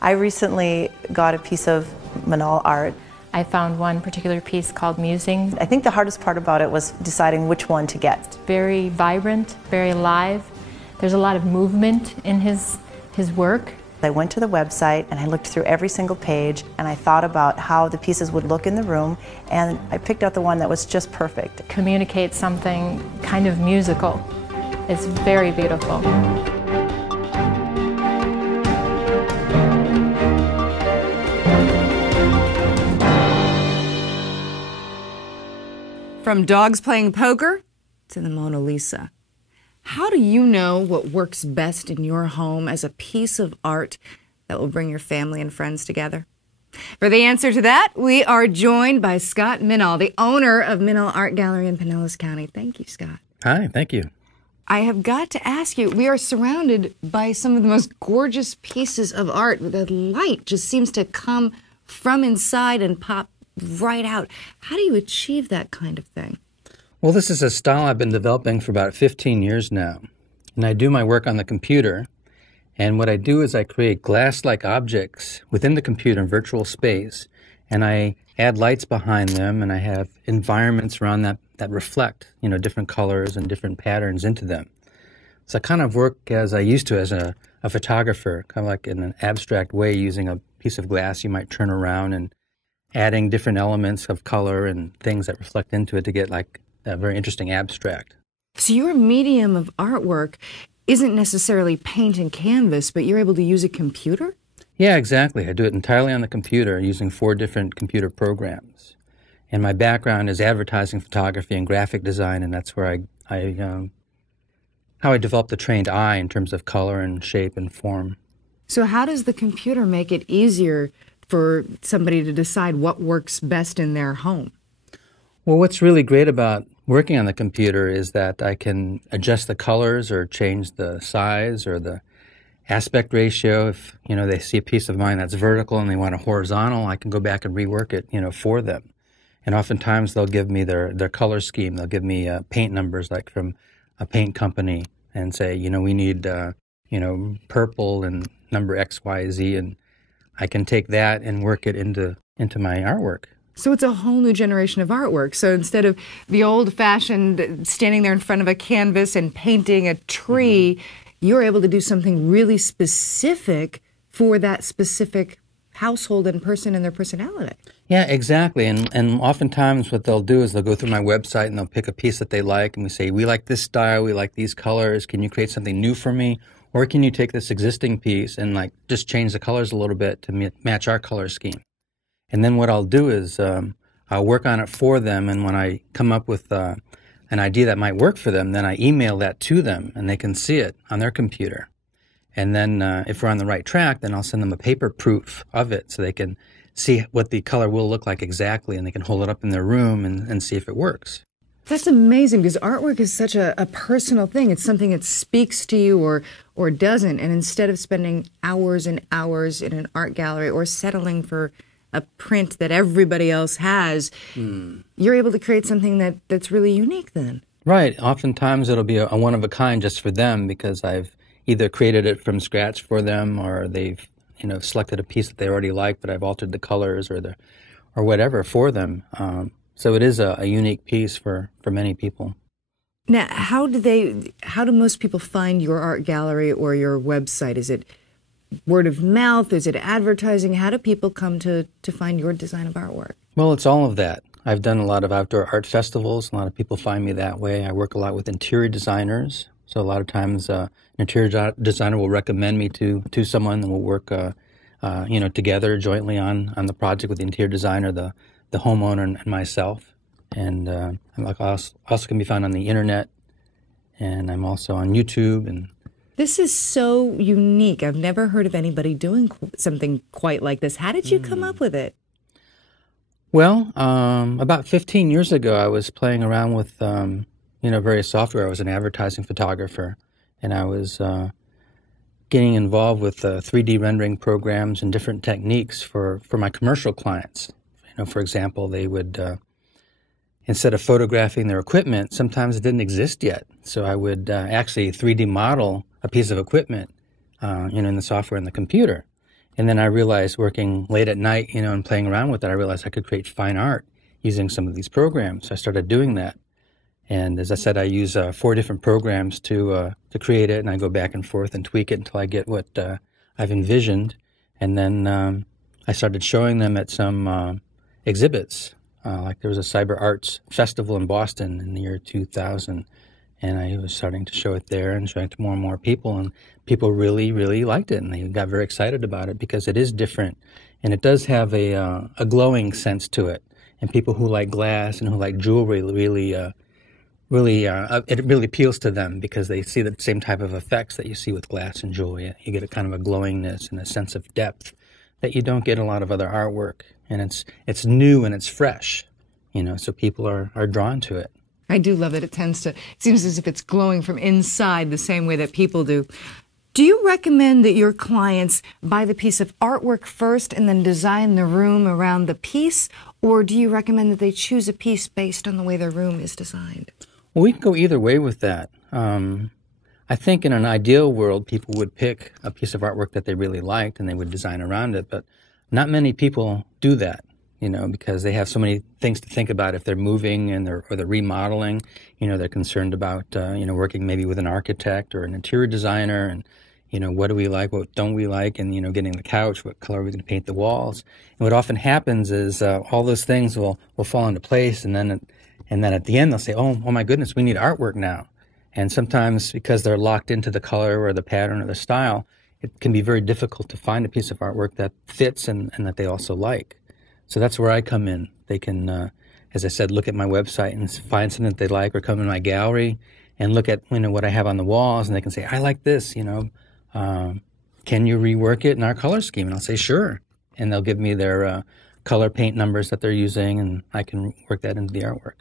I recently got a piece of Menaul art. I found one particular piece called Musings. I think the hardest part about it was deciding which one to get. It's very vibrant, very alive. There's a lot of movement in his work. I went to the website and I looked through every single page and I thought about how the pieces would look in the room, and I picked out the one that was just perfect. It communicates something kind of musical. It's very beautiful. From dogs playing poker to the Mona Lisa. How do you know what works best in your home as a piece of art that will bring your family and friends together? For the answer to that, we are joined by Scott Menaul, the owner of Menaul Art Gallery in Pinellas County. Thank you, Scott. Hi, thank you. I have got to ask you, we are surrounded by some of the most gorgeous pieces of art. The light just seems to come from inside and pop right out. How do you achieve that kind of thing? Well, this is a style I've been developing for about 15 years now. And I do my work on the computer. And what I do is I create glass-like objects within the computer in virtual space. And I add lights behind them, and I have environments around that reflect, different colors and different patterns into them. So I kind of work as I used to as a photographer, kind of like in an abstract way, using a piece of glass you might turn around and adding different elements of color and things that reflect into it to get like a very interesting abstract. So your medium of artwork isn't necessarily paint and canvas, but you're able to use a computer? Yeah, exactly. I do it entirely on the computer using 4 different computer programs. And my background is advertising photography and graphic design, and that's where how I developed the trained eye in terms of color and shape and form. So how does the computer make it easier for somebody to decide what works best in their home? Well, what's really great about working on the computer is that I can adjust the colors or change the size or the aspect ratio. If, they see a piece of mine that's vertical and they want a horizontal, I can go back and rework it, for them. And oftentimes they'll give me their color scheme. They'll give me paint numbers like from a paint company and say, we need, purple and number X, Y, Z, and I can take that and work it into my artwork. So it's a whole new generation of artwork. So instead of the old-fashioned standing there in front of a canvas and painting a tree, you're able to do something really specific for that specific household and person and their personality. Yeah, exactly. And oftentimes what they'll do is they'll go through my website and they'll pick a piece that they like, and we say, we like this style, we like these colors, can you create something new for me? Or can you take this existing piece and just change the colors a little bit to match our color scheme? And then what I'll do is I'll work on it for them, and when I come up with an idea that might work for them, then I email that to them, and they can see it on their computer. And then if we're on the right track, then I'll send them a paper proof of it so they can see what the color will look like exactly, and they can hold it up in their room and see if it works. That's amazing, because artwork is such a personal thing. It's something that speaks to you or doesn't. And instead of spending hours and hours in an art gallery or settling for a print that everybody else has, you're able to create something that's really unique then. Right. Oftentimes it'll be a one-of-a-kind just for them, because I've either created it from scratch for them, or they've selected a piece that they already like, but I've altered the colors or whatever for them. So it is a unique piece for many people. Now, how do most people find your art gallery or your website? Is it word of mouth? Is it advertising? How do people come to find your design of artwork? Well, it's all of that. I've done a lot of outdoor art festivals. A lot of people find me that way. I work a lot with interior designers. So a lot of times an interior designer will recommend me to someone, and we'll work together jointly on the project with the interior designer, the homeowner, and myself. And I'm also can be found on the internet, and I'm also on YouTube. And this is so unique. I've never heard of anybody doing something quite like this. How did you come up with it? Well, about 15 years ago, I was playing around with various software. I was an advertising photographer, and I was getting involved with 3D rendering programs and different techniques for my commercial clients. For example, they would, instead of photographing their equipment, sometimes it didn't exist yet. So I would actually 3D model a piece of equipment, in the software in the computer. And then I realized, working late at night, and playing around with it, I realized I could create fine art using some of these programs. So I started doing that. And as I said, I use 4 different programs to create it, and I go back and forth and tweak it until I get what I've envisioned. And then I started showing them at some exhibits. Like there was a cyber arts festival in Boston in the year 2000, and I was starting to show it there and showing it to more and more people, and people really, really liked it, and they got very excited about it because it is different, and it does have a glowing sense to it. And people who like glass and who like jewelry it really appeals to them because they see the same type of effects that you see with glass and jewelry. You get a kind of a glowingness and a sense of depth that you don't get in a lot of other artwork. And it's new and it's fresh, so people are drawn to it. I do love it. It seems as if it's glowing from inside the same way that people do. Do you recommend that your clients buy the piece of artwork first and then design the room around the piece? Or do you recommend that they choose a piece based on the way their room is designed? Well, we can go either way with that. I think in an ideal world, people would pick a piece of artwork that they really liked and they would design around it. But not many people do that, because they have so many things to think about if they're moving or they're remodeling. They're concerned about, working maybe with an architect or an interior designer and, what do we like, what don't we like, and, getting the couch, what color are we going to paint the walls. And what often happens is all those things will fall into place, and then at the end they'll say, oh my goodness, we need artwork now. And sometimes because they're locked into the color or the pattern or the style, it can be very difficult to find a piece of artwork that fits and that they also like. So that's where I come in. They can, as I said, look at my website and find something that they like, or come in my gallery and look at what I have on the walls, and they can say, I like this, can you rework it in our color scheme? And I'll say, sure. And they'll give me their color paint numbers that they're using, and I can work that into the artwork.